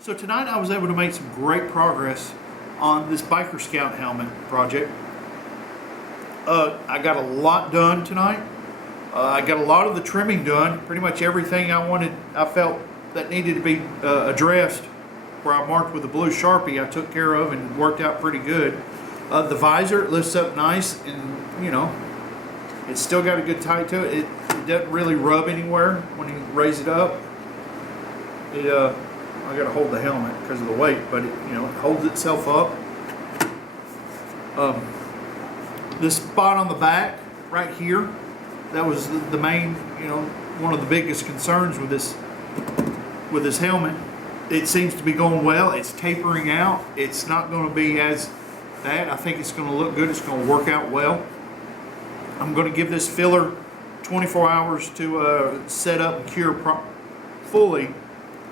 So tonight I was able to make some great progress on this Biker Scout helmet project. I got a lot done tonight. I got a lot of the trimming done. Pretty much everything I felt that needed to be addressed, where I marked with a blue Sharpie, I took care of, and it worked out pretty good. The visor lifts up nice, and you know, it's still got a good tight to it. It doesn't really rub anywhere when you raise it up. I got to hold the helmet because of the weight, but it holds itself up. This spot on the back right here, that was the main, one of the biggest concerns with this helmet. It seems to be going well. It's tapering out. It's not going to be as bad. I think it's going to look good. It's going to work out well. I'm going to give this filler 24 hours to set up and cure fully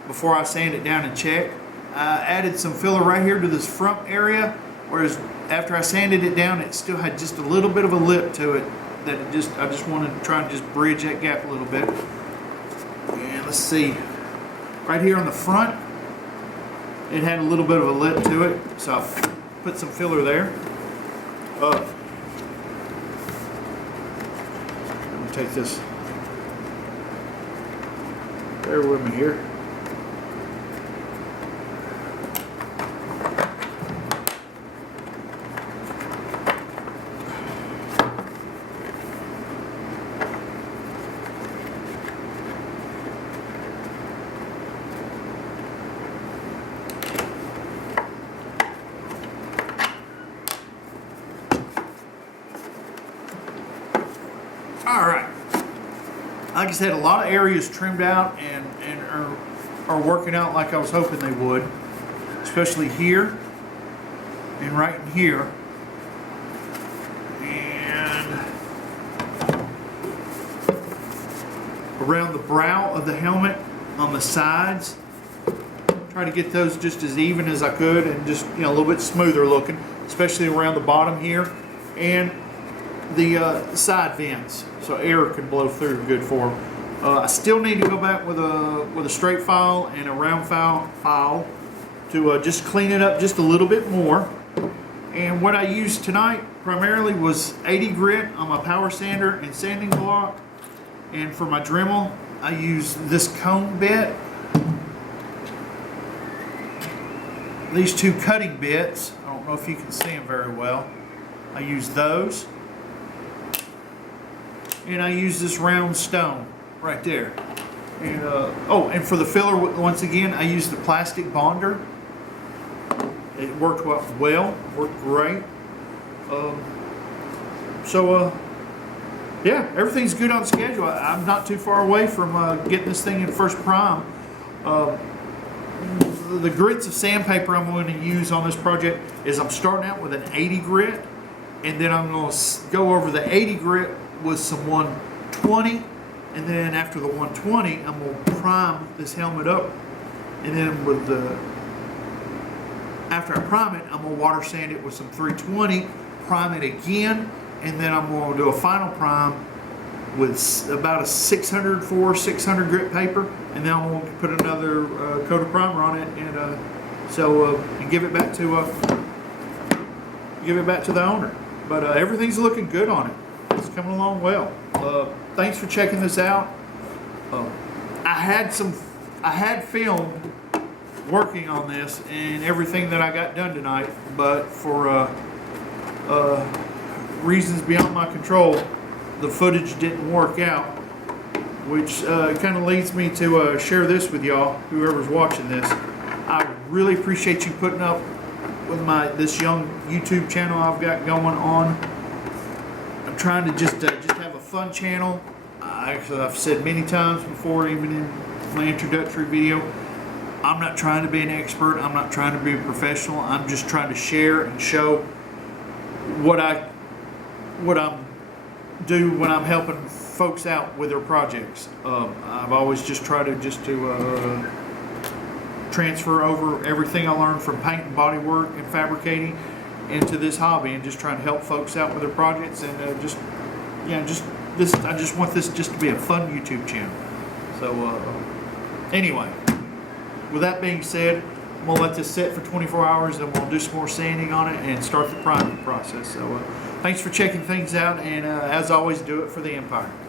before I sand it down and check. I added some filler right here to this front area, whereas after I sanded it down, it still had just a little bit of a lip to it that I just wanted to try and just bridge that gap a little bit. And let's see, right here on the front, it had a little bit of a lip to it, so I put some filler there. Let me take this. Bear with me here. Alright, like I said, a lot of areas trimmed out and are working out like I was hoping they would, especially here and right in here, and around the brow of the helmet on the sides. Try to get those just as even as I could and just a little bit smoother looking, especially around the bottom here and the side vents, so air can blow through good for them. I still need to go back with a straight file and a round file to just clean it up just a little bit more. And what I used tonight primarily was 80 grit on my power sander and sanding block. And for my Dremel, I used this cone bit. These two cutting bits, I don't know if you can see them very well. I use those. And I use this round stone right there. And and for the filler, once again, I used the plastic bonder. It worked well, worked great. Yeah, everything's good on schedule. I'm not too far away from getting this thing in first prime. The grits of sandpaper I'm going to use on this project is I'm starting out with an 80 grit, and then I'm going to go over the 80 grit with some 120, and then after the 120 I'm going to prime this helmet up, and then after I prime it, I'm going to water sand it with some 320, prime it again, and then I'm going to do a final prime with about a 600 grit paper, and then I'm going to put another coat of primer on it, and give it back to the owner. But everything's looking good on it. It's coming along well. Thanks for checking this out. I had filmed working on this and everything that I got done tonight, but for reasons beyond my control, the footage didn't work out, which kind of leads me to share this with y'all, whoever's watching this. I really appreciate you putting up with this young YouTube channel I've got going on. I'm trying to just have a fun channel. I've said many times before, even in my introductory video, I'm not trying to be an expert. I'm not trying to be a professional. I'm just trying to share and show what I'm do when I'm helping folks out with their projects. I've always just tried to transfer over everything I learned from paint and body work and fabricating into this hobby, and just trying to help folks out with their projects, and I just want this just to be a fun YouTube channel. So anyway, with that being said, I'm gonna let this sit for 24 hours, and we'll do some more sanding on it and start the priming process. So thanks for checking things out, and as always, do it for the Empire.